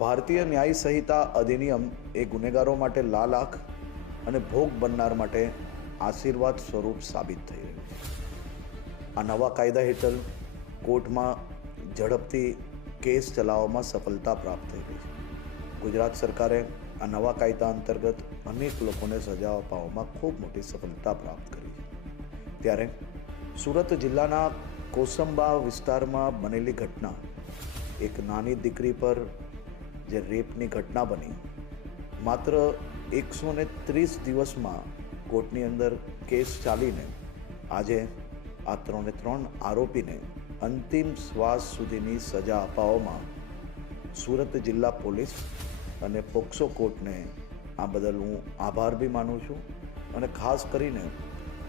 ભારતીય ન્યાય સંહિતા અધિનિયમ એ ગુનેગારો માટે લાલ આંખ અને ભોગ બનનાર માટે આશીર્વાદ સ્વરૂપ સાબિત થઈ રહ્યું છે। આ નવા કાયદા હેઠળ કોર્ટમાં ઝડપથી કેસ ચલાવવામાં સફળતા પ્રાપ્ત થઈ રહી છે। ગુજરાત સરકારે આ નવા કાયદા અંતર્ગત અનેક લોકોને સજા અપાવવામાં ખૂબ મોટી સફળતા પ્રાપ્ત કરી છે। ત્યારે સુરત જિલ્લાના કોસંબા વિસ્તારમાં બનેલી ઘટના, એક નાની દીકરી પર જે રેપની ઘટના બની, માત્ર 130 દિવસમાં કોર્ટની અંદર કેસ ચાલીને આજે આ 3 આરોપીને અંતિમ શ્વાસ સુધીની સજા અપાવવામાં સુરત જિલ્લા પોલીસ અને પોક્સો કોર્ટને આ બદલ હું આભાર બી માનું છું। અને ખાસ કરીને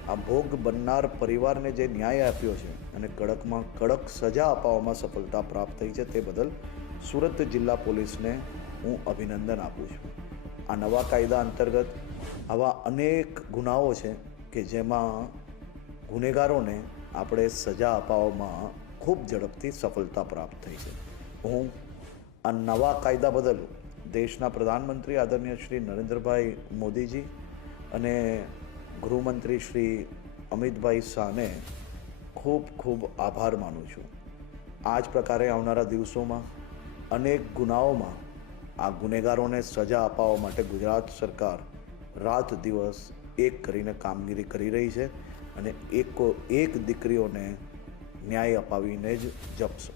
આ ભોગ બનનાર પરિવારને જે ન્યાય આપ્યો છે અને કડકમાં કડક સજા અપાવવામાં સફળતા પ્રાપ્ત થઈ છે, તે બદલ સુરત જિલ્લા પોલીસને હું અભિનંદન આપું છું। આ નવા કાયદા અંતર્ગત આવા અનેક ગુનાઓ છે કે જેમાં ગુનેગારોને આપણે સજા અપાવવામાં ખૂબ ઝડપથી સફળતા પ્રાપ્ત થઈ છે। હું આ નવા કાયદા બદલ દેશના પ્રધાનમંત્રી આદરણીય શ્રી નરેન્દ્રભાઈ મોદીજી અને ગૃહમંત્રી શ્રી અમિતભાઈ શાહને ખૂબ ખૂબ આભાર માનું છું। આ જ પ્રકારે આવનારા દિવસોમાં અનેક ગુનાઓમાં આ ગુનેગારોને સજા અપાવવા માટે ગુજરાત સરકાર રાત દિવસ એક કરીને કામગીરી કરી રહી છે અને એક દીકરીઓને ન્યાય અપાવીને જ જપશે।